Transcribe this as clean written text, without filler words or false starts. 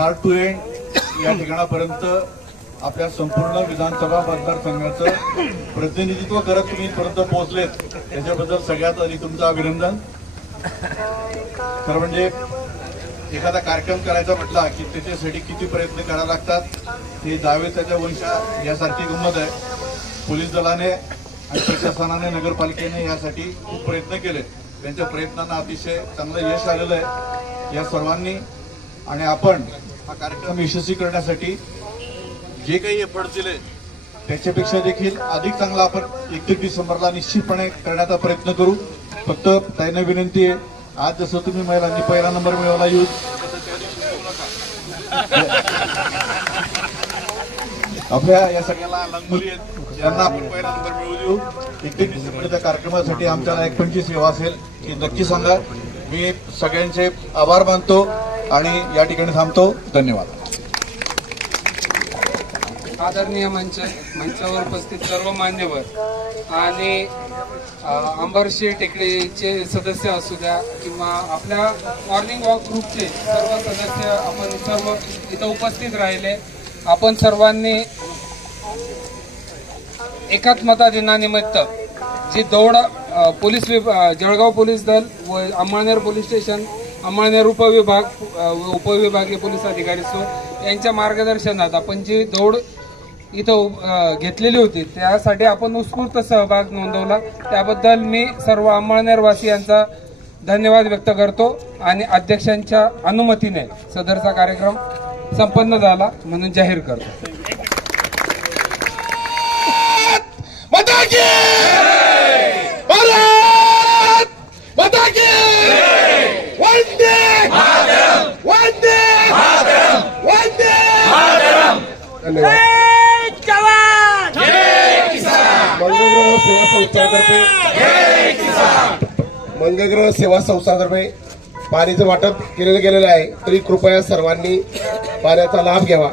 Start to end या ठिकाणापर्यंत आपल्या संपूर्ण विधानसभा मतदारसंघाचं प्रतिनिधित्व करत तुम्ही इथपर्यंत पोहोचलेत, त्याच्याबद्दल सगळ्यात आधी तुमचं अभिनंदन. तर म्हणजे एखादा कार्यक्रम करायचा म्हटला की त्याच्यासाठी किती प्रयत्न करावे लागतात, हे दावे त्याच्या वंशा यासारखी गंमत आहे. पोलीस दलाने आणि प्रशासनाने नगरपालिकेने यासाठी खूप प्रयत्न केले. त्यांच्या प्रयत्नांना अतिशय चांगलं यश आलेलं आहे या सर्वांनी. आणि आपण हा कार्यक्रम यशस्वी करण्यासाठी जे काही एफर्ट्स दिले त्याच्यापेक्षा देखील अधिक चांगला आपण 31 डिसेंबरला निश्चितपणे करण्याचा प्रयत्न करू. फक्त त्यांना विनंती आहे, आज जसं तुम्ही महिलांनी पहिला नंबर मिळवला यूथ, आपल्या या सगळ्याला लहान मुली आहेत यांना आपण पहिला नंबर मिळवू देऊ. 31 डिसेंबरच्या कार्यक्रमासाठी आमच्याला एक पंची सेवा असेल की नक्की सांगा. मी सगळ्यांचे आभार मानतो आणि या ठिकाणी थांबतो. धन्यवाद. आदरणीय मंचावर उपस्थित सर्व मान्यवर आणि अंबरशी टेकडीचे सदस्य असू द्या किंवा आपल्या मॉर्निंग वॉक ग्रुपचे सर्व सदस्य, आपण सर्व इथं उपस्थित राहिले. आपण सर्वांनी एकात्मता दिनानिमित्त जी दौड पोलीस जळगाव पोलीस दल व अंमळनेर पोलीस स्टेशन, अंमळनेर उपविभागीय पोलीस अधिकारी यांच्या मार्गदर्शनात आपण जी दौड इथं घेतलेली होती त्यासाठी आपण उत्स्फूर्त सहभाग नोंदवला. त्याबद्दल मी सर्व अंमळनेरवासियांचा धन्यवाद व्यक्त करतो आणि अध्यक्षांच्या अनुमतीने सदरचा कार्यक्रम संपन्न झाला म्हणून जाहीर करतो. मंगळग्रह सेवा संस्थातर्फे पाणीचं वाटप केलेलं गेलेलं आहे, तरी कृपया सर्वांनी पाण्याचा लाभ घ्यावा.